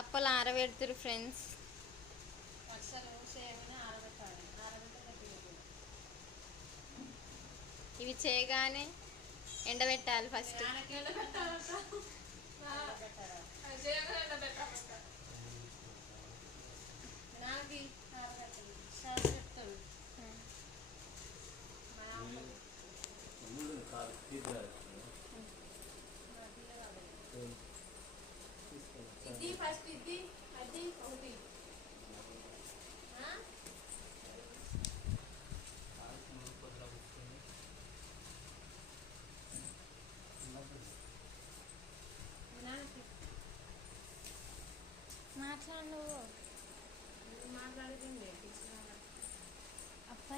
అప్పలు ఆరబెడుతురు ఫ్రెండ్స్. అసలు సేమియా ఆరబెట్టాలి, ఆరబెట్టి గట్టిగా ఇవి చేయగానే ఎండబెట్టాలి ఫస్ట్. నాకి చెప్తాడు ఇది ఫస్ట్, ఇది అది ఒకటి మాట్లాడు. మాట్లాడుతుంది. అబ్బా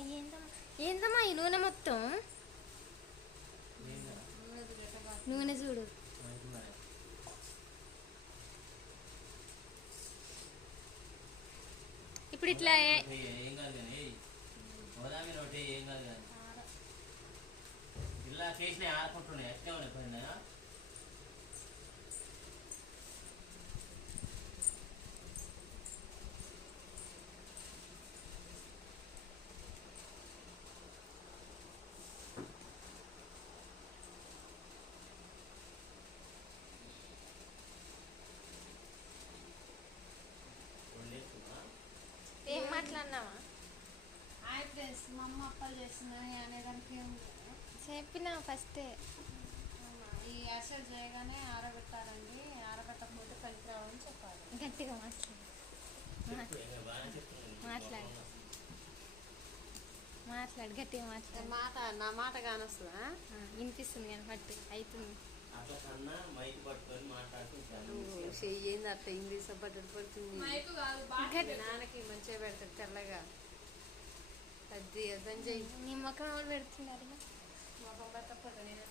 ఏందమ్మా ఈ నూనె మొత్తం. నూనె చూడు. ఇప్పుడు ఇట్లా ఏం కాదు కానీ గోదామి ఒకటి ఏం కాదు కానీ ఇలా చేసిన ఆడుకుంటున్నాయి అట్లే ఉన్నాయి పోయినా. ఏం మాట్లాడినావా? హాయ్ ఫ్రెండ్స్, మా అమ్మ అప్పాలు చేస్తుందని అనేదానికి ఏముంది. చెప్పినా ఫస్టే. ఈ అసలు చేయగానే ఆరబెట్టాలండి, ఆరబెట్టకపోతే పనికి రావని చెప్పాలి. గట్టిగా మాట్లాడు. మాట్లాడు మాట్లాడు గట్టిగా మాట్లాడు. నా మాట కానొస్తుందా? వినిపిస్తుంది కానీ పట్టు అవుతుంది. అట్లా కన్నా మైక్ పట్టుకొని మాట్లాడుకుంటాను. చెయ్యింది అట్లా ఇంగ్లీష్ బట్టలు పడుతుంది. నాన్నకి మంచిగా పెడతాడు తెల్లగా. అది అర్థం చెయ్యి. నీ మొక్కను కూడా పెడుతున్నారు. మొఖం పెట్టకపోతే నేను